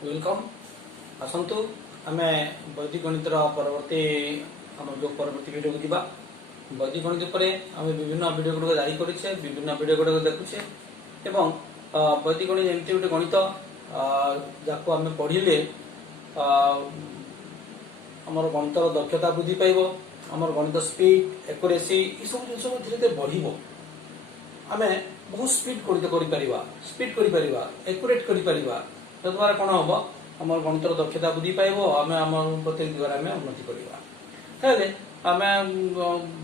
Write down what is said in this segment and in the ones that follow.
Welcome आसतु आमे वैदिक गणितर परवर्ती जो परवर्ती वीडियो को दिबा वैदिक गणित पर आमे विभिन्न वीडियो गुड जारी करिछे विभिन्न वीडियो गुड देखुछे एवं वैदिक गणित एमती गोटे गणित जाको आमे पढ़िले हमर गणितर दक्षता वृद्धि पाइबो हमर गणित स्पीड एक्यूरेसी ई सब जिंस धीरे धीरे बढ़िबो आमे बहुत स्पीड गणित करि परिबा स्पीड करि परिबा एक्यूरेट करि परिबा तद्वारा कोन होबो हमर गणितर दक्षता वृद्धि पाइबो आमे हमर प्रत्येक द्वारा आमे उन्नति करिबा ताले आमे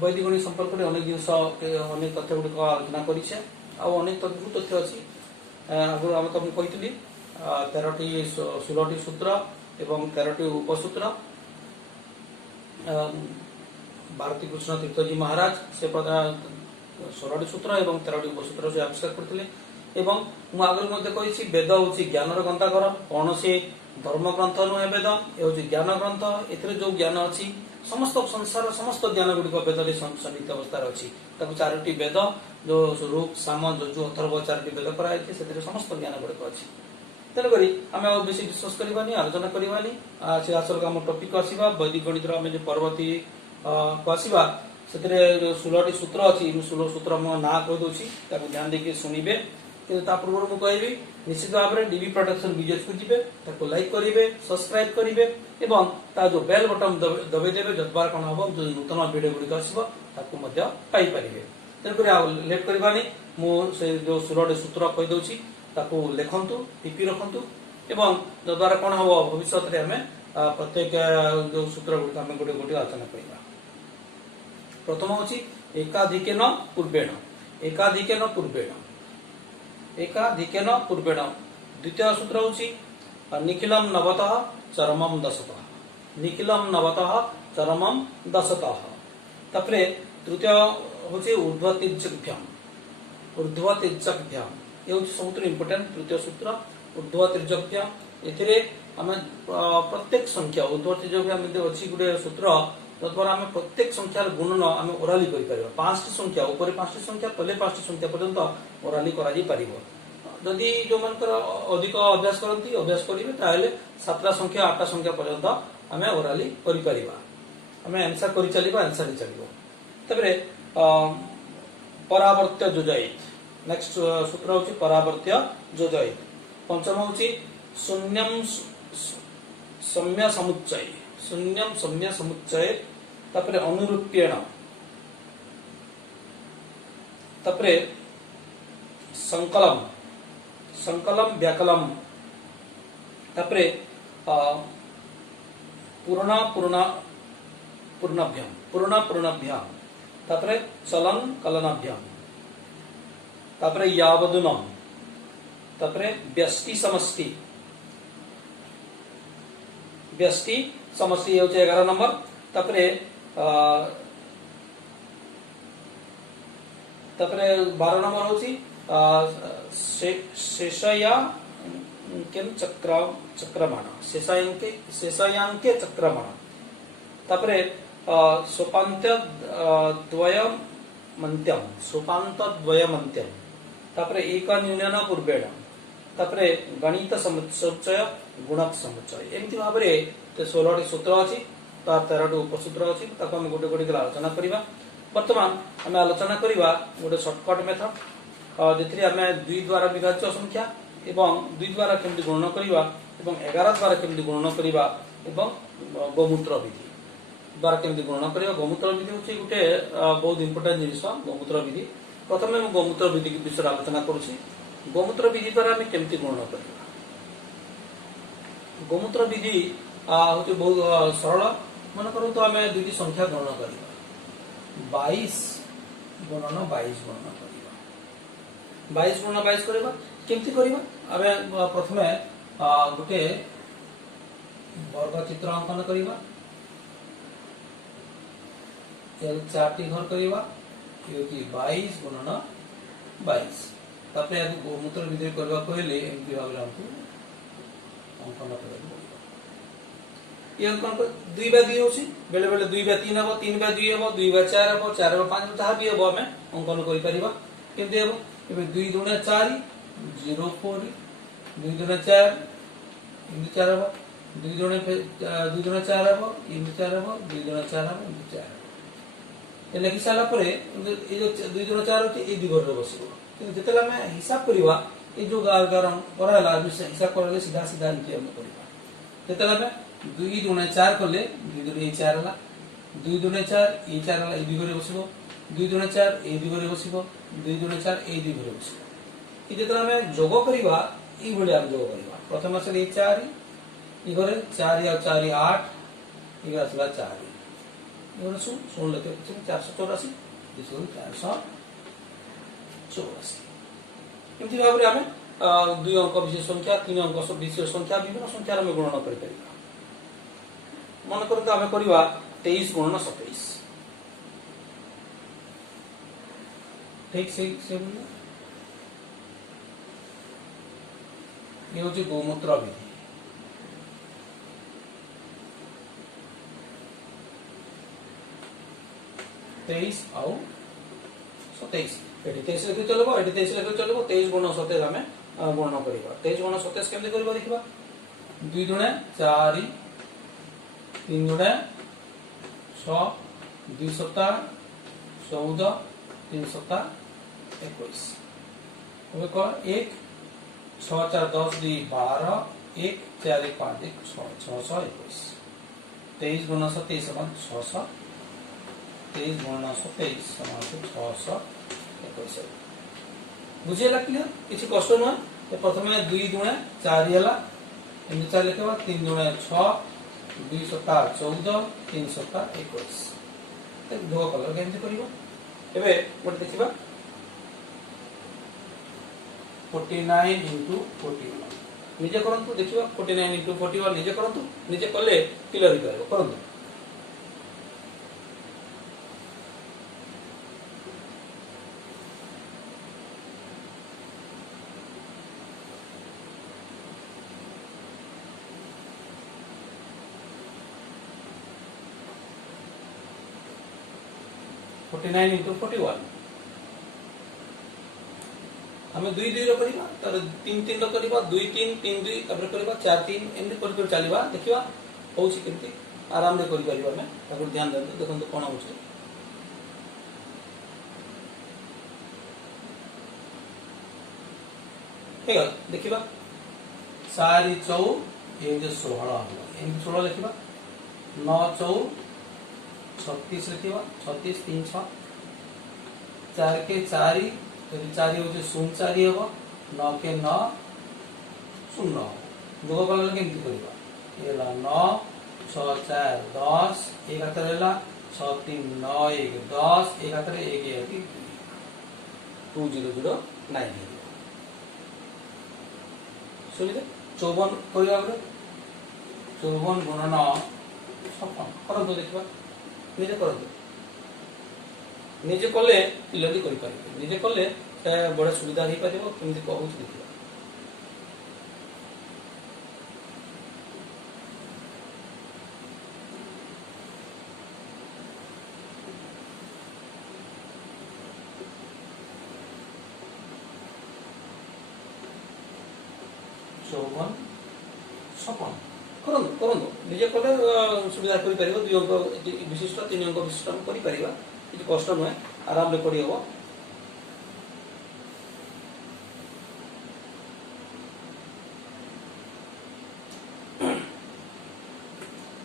वैदिक गणित संपर्क रे अनेक जिंस अनेक तथ्य गुड आलोचना करिछे आ अनेक तथ्य अछि आगु हम तुम कहितली 13टी 16टी सूत्र एवं 13टी उपसूत्र भारती कृष्ण तीर्थजी महाराज से 16टी सूत्र एवं 13टी उपसूत्र से आविष्कार करथिले एवं मु आगु मध्ये कहिछि वेद होछि ज्ञानर ग्रंथागार कोन से धर्म ग्रंथ नुहे वेद ए होछि ज्ञान ग्रंथ एथिरे जो ज्ञान अछि समस्त संसार समस्त ज्ञान गुडी को वेद रे संसारित अवस्था रे अछि ताकु चारोटी वेद जो ऋग साम यजु अथर्व चारोटी वेद कराइ छै सेथिरे समस्त ज्ञान गुडी को अछि तेन करी आमे और बेसी डिस्कस करबानी आलोचना करबानी से आसल का टॉपिक आसीबा वैदिक गणित रो आमे जे परवर्ती को आसीबा सेथिरे जो 16टी सूत्र अछि 16 सूत्र म ना कहि दोछि ताकु ध्यान देके सुनिबे कि ता पूर्व मु कहबी निश्चित भाव में डीबी प्रोडक्शन वीडियोस को जिबे ताको लाइक करिवे सब्सक्राइब करिवे एवं ता जो बेल बटन दबे देबे जतबार कोन हबो जो नूतन वीडियो गुडी आसीबो ताको मध्य पाई परिवे तेन करी आ लेट करबानी मु से जो 16टी सूत्र कहि दोछि ताको लेखंतु टिपी रखंतु एवं जतबार कोन हबो भविष्य रे हमें प्रत्येक जो सूत्र गुडी हमें गुडी गुडी आलोचना करिबा प्रथम होछि एकाधिकेन पूर्वेण एकाधिकेन पूर्वेण एकाधिकेन पूर्वेण द्वितीय सूत्र होछि निखिलम नवतः चरमम दशतः निखिलम नवतः चरमम दशतः तपरे तृतीय होछि ऊर्ध्वतिर्जभ्याम ये होछि सबुठ इंपोर्टेंट तृतीय सूत्र ऊर्ध्वतिर्जभ्याम एथिरे हम प्रत्येक संख्या ऊर्ध्वतिर्जभ्याम मध्ये अछि गुडे सूत्र तद्वारा हम प्रत्येक संख्यार गुणन हम ओराली करि परिबा पांचटी संख्या ऊपर पांचटी संख्या तले पांचटी संख्या पर्यंत ओराली करा जी परिबो जदि जो मनकर अधिक अभ्यास करंती अभ्यास करिवे ताले सातटा संख्या आठटा संख्या पर्यंत हमें ओराली करि परिबा हमें आंसर करि चलिबा आंसर ही चलिबो तबरे परावर्त्य योजयित नेक्स्ट सूत्र होछि परावर्त्य योजयित पंचम होछि शून्यम सम्य समुच्चय शून्यम सम्य समुच्चय तपरे अनुरूप्येण तपरे संकलम संकलम व्याकलम तपरे पूर्ण पूर्ण पूर्णभ्याम पूर्ण पूर्णभ्याम तपरे चलन कलनाभ्याम तपरे यावदुनम तपरे व्यष्टि समष्टि व्यष्टि समष्टि होचे 11 नंबर तपरे 12 नंबर होची शेषया केन चक्रमाण शेषयांके चक्रमाण तपरे सोपान्त द्वयमन्त्यम तपरे एक न्यूनन पूर्वेण तपरे गणित समुच्चय गुणक समुच्चय एमती भाव रे 16टी सूत्र अछि तार 13टी उपसूत्र अछि ताको हम गोटे गोटे आलोचना करिबा वर्तमान हम आलोचना करिबा गोटे शॉर्टकट मेथड जेथि हमें 2 द्वारा विभाज्य संख्या एवं 2 द्वारा केमति गणना करिबा एवं 11 द्वारा केमति गणना करिबा एवं गोमूत्र विधि द्वारा केमति गणना करिबा गोमूत्र विधि होछि गोटे बहुत इंपोर्टेंट जिनिस गोमूत्र विधि प्रथमे हम गोमूत्र विधि के विषय आलोचना करूछि गोमूत्र विधि द्वारा हम केमति गणना करिबा गोमूत्र विधि होते बहुत सरल मन करूँ तो आम दुईटी संख्या गणना करिबा 22 गुणन 22 गणना करिबा 22 गुणन 22 करिबा केमति करिबा आमे प्रथमे गोटे वर्ग चित्र अंकन करिबा एल चार्टी घर करिबा योगी 22 गुणन 22 तापरे गोमूत्र विधि करबा कहले एमति भाबरे हमको अंकन करबा ये अंकन को 2 बाय 2 होछि बेले बेले 2 बाय 3 हबो 3 बाय 2 हबो 2 बाय 4 हबो 4 बाय 5 जहा भी हबो हमें अंकन करि परिबा केमति हबो एबे 2 गुणे 4 0 4 2 गुणे 4 एमती 4 हम 2 दुणे 4 हम एमती 4 हम 2 दुणे 4 हम एमती 4 हम लिखि सारा परे ए जो 2 दुणे 4 होती ए दिगरे बसिबो किंतु जेतेला हम हिसाब करबा ए जो कारण कराला हिसाब करले सीधा सीधा एमती हम करबा जेतेला हम 2 दुणे 4 करले 2 दुणे 4 हला 2 दुणे 4 ए 4 हला ए दिगरे बसिबो 2 दुणे 4 ए दिगरे बसिबो 2 दुणे 4 ए दिगरे बसिबो कि जेतेला हम जोग करबा ई भली हम जोग करबा प्रथम आसले 4 ई घरे 4 या 4 8 ई आसला 4 ई घरे सुन लेते 484 दिसो 484 एमती भाबरे हम दुई अंक विशेष संख्या 3 अंक विशेष संख्या विभिन्न संख्या हम गुणन करि परिबा मन करते हम करबा 23 गुणन 27 ठीक से ये होची गोमूत्र विधि तेईस आउ 27 एटी 23 लेके चलबो एटी 23 लेके चलबो 23 गुण 27 हमें गुणन करिबा 23 गुण 27 केमते करिबा देखिबा 2 दुणे 4 3 दुणे 6 2 सप्ताह 14 3 सप्ताह 21 હવે કો 1 6 4 10 2 12 1 4 1 5 1 6 621 23 गुणा 27 समान 600 23 गुणा 27 समान 621 बुझेला क्लियर किसी कष्ट न तो प्रथमे 2 दुणे 4 हला एमि 4 लिखबा 3 दुणे 6 2 सप्ताह 14 3 सप्ताह 21 एक दो कलर केमति करिवो एबे गोटे देखिबा 49 into 41 निजे करंतु देखिबा 49 into 41 निजे करंतु निजे कले क्लियर हो जाय करंतु (49 into 41) हमें 2 2 रो करिबा तर 3 3 रो करिबा 2 3 3 2 तबरे करिबा 4 3 एमति कर कर चलीबा देखिबा होउची केमति आराम रे करि परिबा हमें ताको ध्यान देंतु देखंतु कोन होउची हेगा देखिबा 4 4 ए जे 16 हलो एमति 16 लिखिबा 9 4 36 लिखिबा 36 3 6 4 के 4 यदि 4 हो 04 हो 9 के 9 0 जोग कला केमति करबा एला 9 6 4 10 एक हाथ रेला 6 3 9 1 10 एक हाथ रे 1 1 2009 सुनिदे 54 करबा बरे 54 गुणन 56 करतो देखबा निजे करतो निजे कले क्लियरली करि पारिबे निजे कले बड़ा सुविधा ही पारिबो केमति कहू देखिबा चौवन 56 करंतु निजे कले सुविधा करि पारिबो 2 अंक विशिष्ट 3 अंक विशिष्ट हम करि पारिबा किछ कष्ट नय आराम रे करि हबो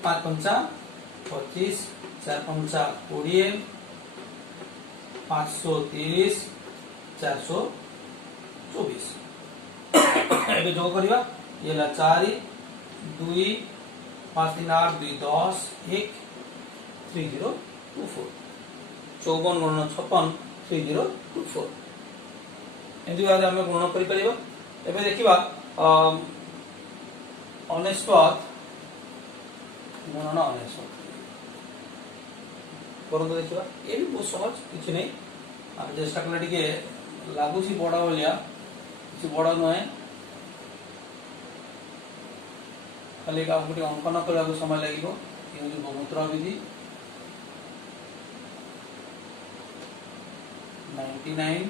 5 पंचा 25 4 पंचा 20 530 424 एबे जो करिबा येला 4 2 5 3 8 2 10 1 3024 54 गुणन 56 3024 एंदी बारे हम गुणन करि परिबा एबे देखिबा 49 गुणन 49 परंतु देखिबा ए भी बहुत सहज किछ नै हम चेष्टा करले टिके लागु छी बडा बलिया किछ बडा नय खाली का गुटी अंकन करबा को समय लागिबो ये जो गोमूत्र विधि 99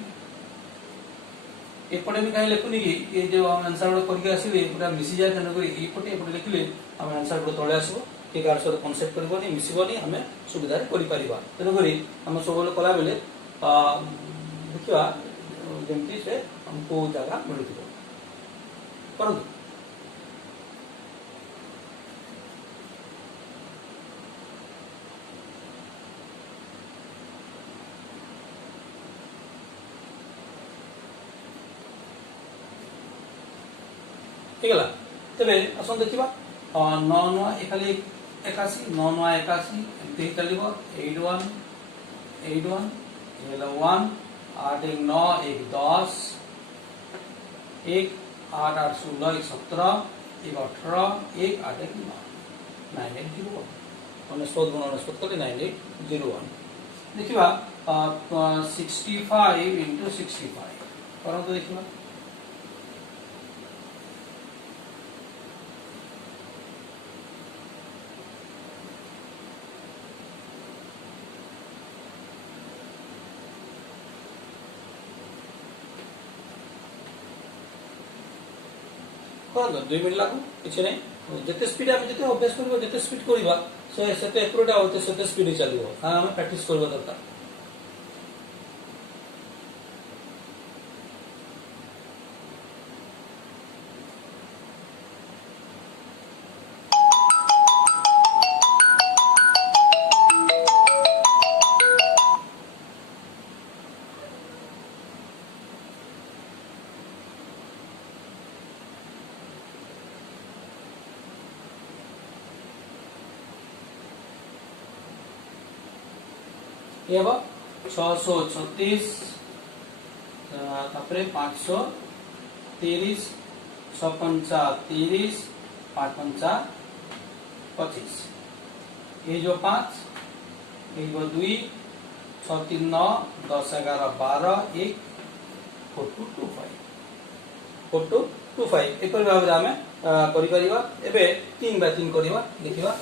एपटे भी कहीं लिखुनी कि ये जो आंसर गुड करके आसीबे पूरा मिसी जाए तेन करी एपटे एपटे लिखले हम आंसर गुड तळे आसीबो कि कार सहित कनसेप्ट करबोनी मिसिबोनी हमें सुविधा करि परिबा तेन करी हम सब कला बेले देखिवा जेमती से हमको जगह मिलुथिबो परंतु ठीक है तेरे आसन देखा 9 9 खाली 81 9 9 81 एमती चलो 8 1 8 1 1 8 1 9 1 10 1 8 8 16 1 17 1 18 1 8 1 9 9 8 0 1 अनस्पत गुण अनस्पत कर 9 8 0 1 देखा 65 into 65 परंतु देखा कौन 2 मिनट लागू किसी नहीं जिते स्पीड आम जिते अभ्यास करबो जिते स्पीड करबा सेते एक्यूरेट होते सेते स्पीड चलिबो हां हम प्रैक्टिस करबो दरकार ये 636 तापरे 530 635 5 25 ये जो 5 ये जो 2 6 3 9 10 11 12 1 4225 4225 एपर भाव रे हमें करि परिबा एबे 3 बाय 3 करिबा देखिबा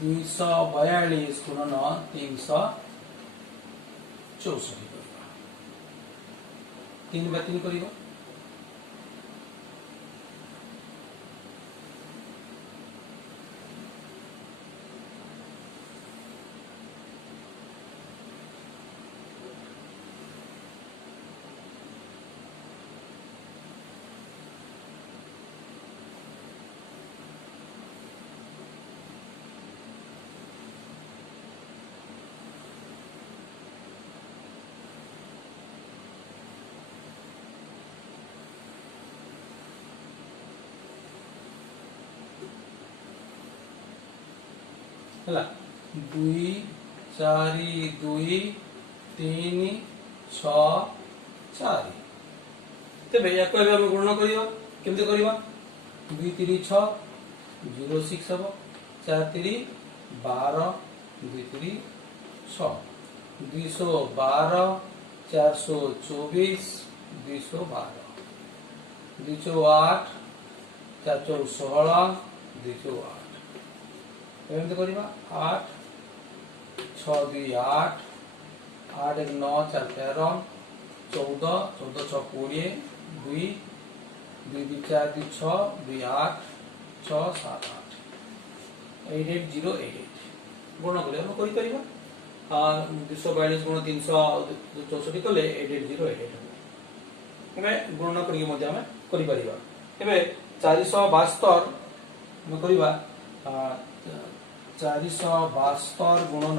दुईश 42 गुणन 364 3 बाय 3 करिबा हला 2 4 2 3 6 4 तेबे या कहबे हम गुणन करियो केमते करिवा 2 3 6 0 6 हबो 4 3 12 2 3 6 212 424 212 208 4 16 208 एमते करिबा 8 6 2 8 8 1 9 4 13 14 14 6 20 2 2 2 4 2 6 2 8 6 7 8 8 8 0 8 8 गुण कले हम करि परिबा 242 गुण 364 कले 8 8 0 8 8 एबे गुण करि मध्ये हम करि परिबा एबे 472 हम करिबा 472 गुणन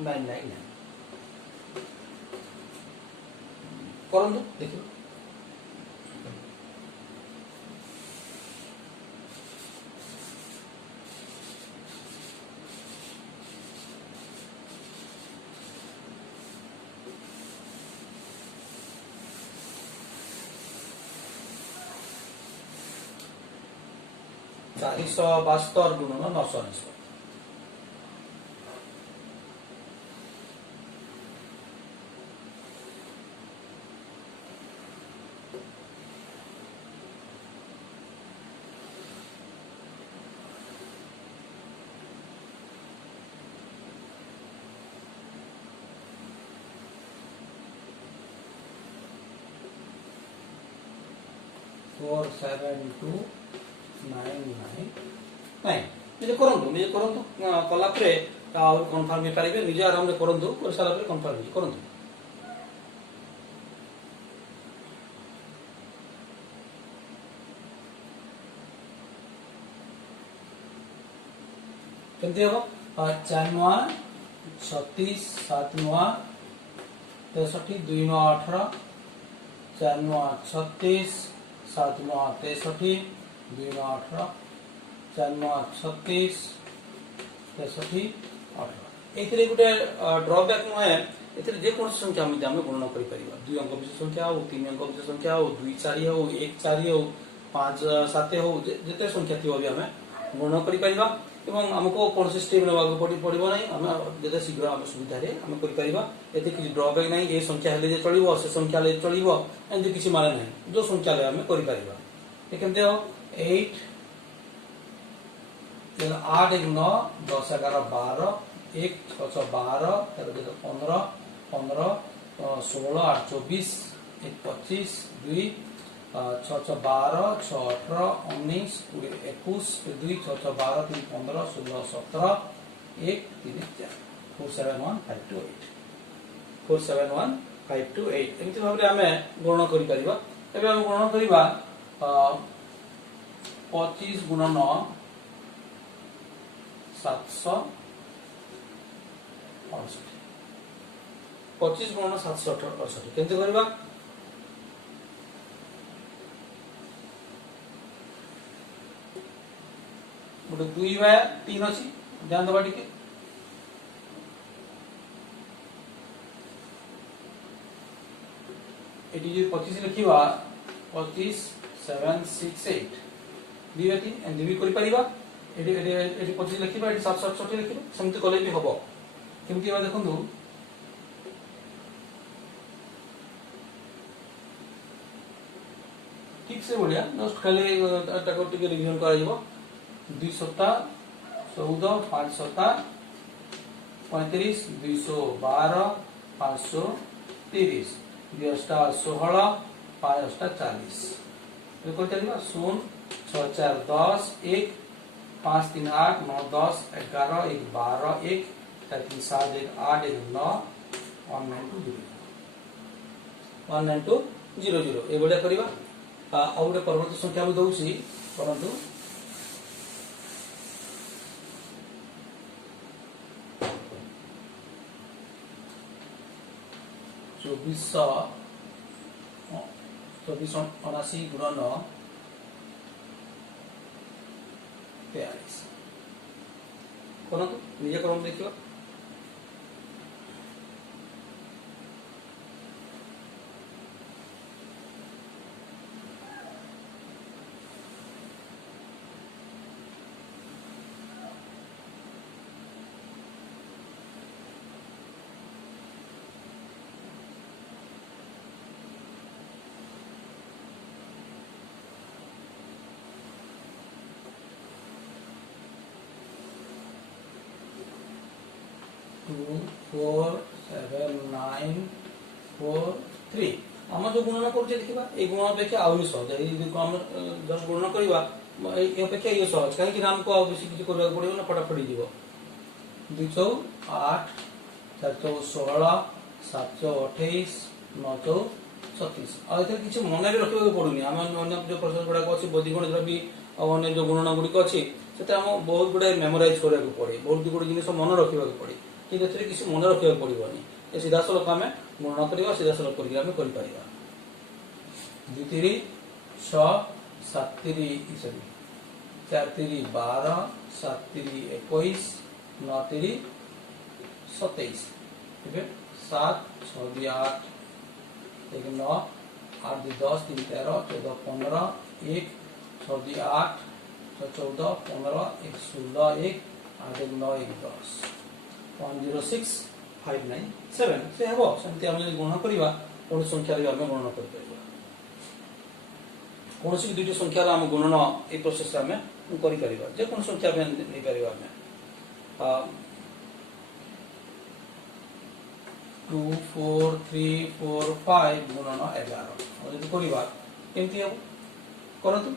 999 करंतु देखिए 472 गुणन 999 472999 ନିଜେ କରନ୍ତୁ କଲା ପରେ ଆଉ କନଫର୍ମ ହେଇପାରିବେ ନିଜେ ଆରାମରେ କରନ୍ତୁ କରିସାରିଲା ପରେ କନଫର୍ମ କରନ୍ତୁ। କେମିତି ହବ 4 ନୂଆ 36 7 ନୂଆ 63 2 ନୂଆ 18 4 ନୂଆ 36 7 ନୂଆ 63 2 ନୂଆ 18 4 ନୂଆ 36 63 18 ଏଥିରେ ଗୋଟେ ଡ୍ରବ୍ୟାକ୍ ନୁହେଁ ଏଥିରେ ଯେକୌଣସି ସଂଖ୍ୟା ଆମେ ଗଣନା କରିପାରିବା 2 ଅଙ୍କ ବିଶିଷ୍ଟ ସଂଖ୍ୟା ହଉ 3 ଅଙ୍କ ବିଶିଷ୍ଟ ସଂଖ୍ୟା ହଉ 2 4 ହଉ 1 4 ହଉ 5 7 ହଉ ଯେତେ ସଂଖ୍ୟା ଥିବ ବି ଆମେ ଗଣନା କରିପାରିବା এবং ଆମକୁ କୌଣସି ଷ୍ଟେପ୍ ନେବାକୁ ପଡ଼ିବ ନାହିଁ ଆମେ ଯେତେ ଶୀଘ୍ର ଆମେ ସୁବିଧାରେ ଆମେ କରିପାରିବା ଏତେ କିଛି ଡ୍ରବ୍ୟାକ୍ ନାହିଁ ଏ ସଂଖ୍ୟା ହେଲେ ଯେ ଚଳିବ ସେ ସଂଖ୍ୟା ହେଲେ ଚଳିବ ଏମିତି କିଛି ମାନେ ନାହିଁ ଯୋଉ ସଂଖ୍ୟା ହେଲେ ଆମେ କରିପାରିବା କେମିତି ହବ 8 8 1 9 10 11 12 1 6 6 12 13 15 15 16 8 24 1 25 2 6 6 12 6 18 19 20 21 2 6 6 12 3 15 16 17 1 3 4 471528 471528 ଏମିତି ଭାବରେ ଆମେ ଗଣନା କରିପାରିବା ଏବେ ଆମେ ଗଣନା କରିବା 25 ଗୁଣ 9 768 25 ଗୁଣ 768 କେମିତି କରିବା गोटे 2 वा 3 अच्छी ध्यान दबा टिके एटी जे 25 लिखिबा 25 7 6 8 2 वा 3 एंड भी करि परिबा एटी 25 लिखिबा एटी 768 लिखिबा समिति कले भी हबो केमति बा देखंतु ठीक से बढ़िया जस्ट खाली टाको टिके रिवीजन करा जिवो 2 सप्ताह 14 5 सप्ताह 35 212 530 2 16 5 40 ये कोई चलिए 0 6 4 10 1 5 3 8 9 10 11 1 12 1 4 3 7 1 8 1 9 19200 ये बढ़िया करिबा आ गोटे परवर्ती संख्या भी दउसी परंतु 2479 गुणन 43 करंतु निजे करम देखियो टू 4 7 9 4 3 आम जो गुणन कर देखा ये गुण अपेक्षा आहरी सहज जस्ट गुणन करवा अपेक्षा ये सहज कहीं आमको आउ बेसी किसी करने पड़ो ना फटाफट जीव 2 4 8 4 4 16 7 28 9 4 36 आ किसी मन भी रखा पड़ूनी आम अन्य जो प्रोसेस गुड़ाक अच्छे बोधिगण भी अन्य जो गुणन गुड़िक अच्छी से बहुत गुड़ाए मेमोराइज करा पड़े बहुत गुड़े जिन मन रखा पड़े कि किसी मन रखा पड़ोनी सीधा सड़क आम गणना करवा सीधा सड़क कर 2 3 6 7 3 सॉरी 4 3 12 7 3 21 9 3 27 ठीक है 7 6 2 8 1 9 8 2 10 3 13 14 15 1 6 2 8 14 15 1 16 1 8 1 9 1 10 106 597 से हम सेमती आम गणना करवा कौन संख्या आम गणना कर कौन भी दुईट संख्यार आम गुणन ये प्रोसेस आम कर जेको संख्या नहीं पार आम 2 4 3 4 5 गुणन 11 करवा केमती हम करंतु।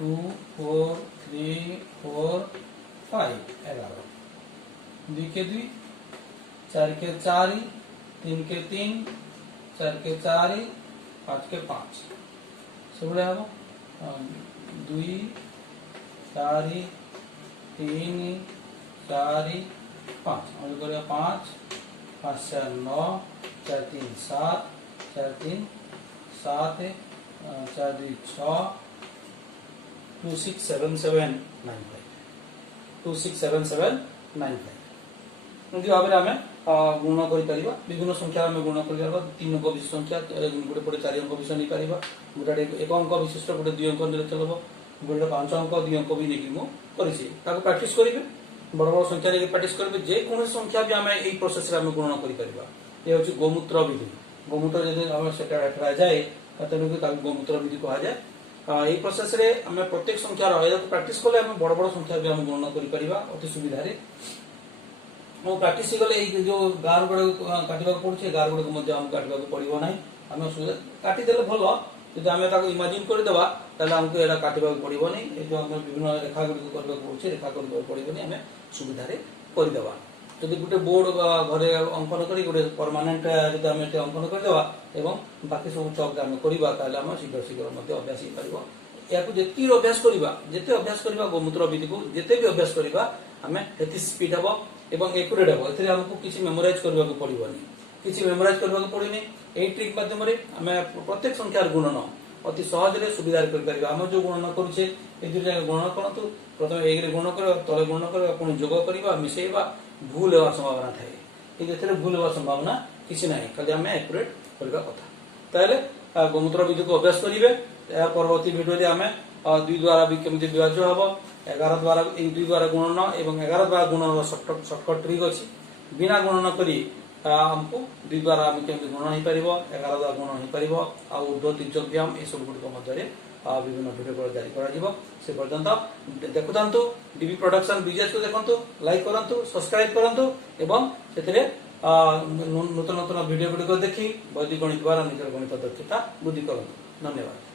2 4 3 4 5 11 2 के 2 4 के 4 3 के 3 4 के 4 5 के 5 सब हम 2 4 3 4 5 हम करें 5 5 4 9 4 3 7 4 3 7 4 2 6 2 6 7 7 9 5 2 6 7 7 9 5 एमती भाव में आम गुण कर विभिन्न संख्या आम गुण कर 3 अंक विशिष्ट संख्या गोटे पटे 4 अंक विशिष्ट नहीं पार गोटे 1 अंक विशिष्ट गोटे 2 अंक नेले चलो गोटे 5 अंक 2 अंक भी नहीं प्रैक्टिस करेंगे बड़ बड़ संख्या लेकिन प्रैक्टिस करेंगे जेको संख्या भी आम यही प्रोसेस गुणन कर ये हूँ गोमूत्र विधि गोमूत्र जब जाए तेणुक गोमूत्र विधि कह जाए यही प्रोसेस रे आम प्रत्येक संख्यार प्रैक्टिस कले बड़ बड़ संख्या भी आम गणना कर अति सुविधा प्रैक्टिस गले जो गार गुड़ा काटा पड़े गार गुड़ा काटा पड़ो ना आम काटिदेले भल जब आम इमाजिन करदे आमको यहाँ काटा पड़ो नहीं जो आम विभिन्न रेखा गुड़िक पड़े रेखा पड़ोनी आम सुविधा करदे जदि गोटे बोर्ड घरे अंकन कर गोटे परमानेंट जब आम अंकन करदे बाकी सब चौक आम करवा शीघ्र शीघ्र अभ्यास हो पार या जी अभ्यास करवा जिते अभ्यास करवा गोमूत्र विधि को जिते भी अभ्यास करवा आम हेती स्पीड हम एवं एक्यूरेट हम एमको किसी मेमोराइज करने को पड़ोनी किसी मेमोराइज करने को पड़ोनी यही ट्रिक माध्यम आम प्रत्येक संख्यार गुणन अति सहज सुविधा कर आम जो गुणन करुचे गुणन करूँ प्रथम एक गुण कर तले गुण कर पुणी जोग करवा मिसेवा भूल होवार संभावना थाए कि भूल होवार संभावना किसी ना खाली आम एक्यूरेट करवा कथा ताहले गोमूत्र विधि को अभ्यास करेंगे या परवर्ती भिडियो आम 2 द्वारा भी केमती विभाज्य हम 11 द्वारा 2 द्वारा गुणन और 11 द्वारा गुणन सर्टकट ट्रिक अच्छी बिना गुणन करी आमको 2 द्वारा आम केमती गुणन हो पार 11 द्वारा गुणन हो पार ऊर्ध्व तिर्यक व्यायाम ये सब गुड़िक मध्य विभिन्न भिडियो जारी कर पर्यंत देखु डीबी प्रोडक्शन बीजेएस को देखु लाइक करूँ सब्सक्राइब करूँ एवं से नूतन नूतन भिडियो गुड़िक देखी वैदिक गणित द्वारा निजर गणित दक्षता वृद्धि करूँ। धन्यवाद।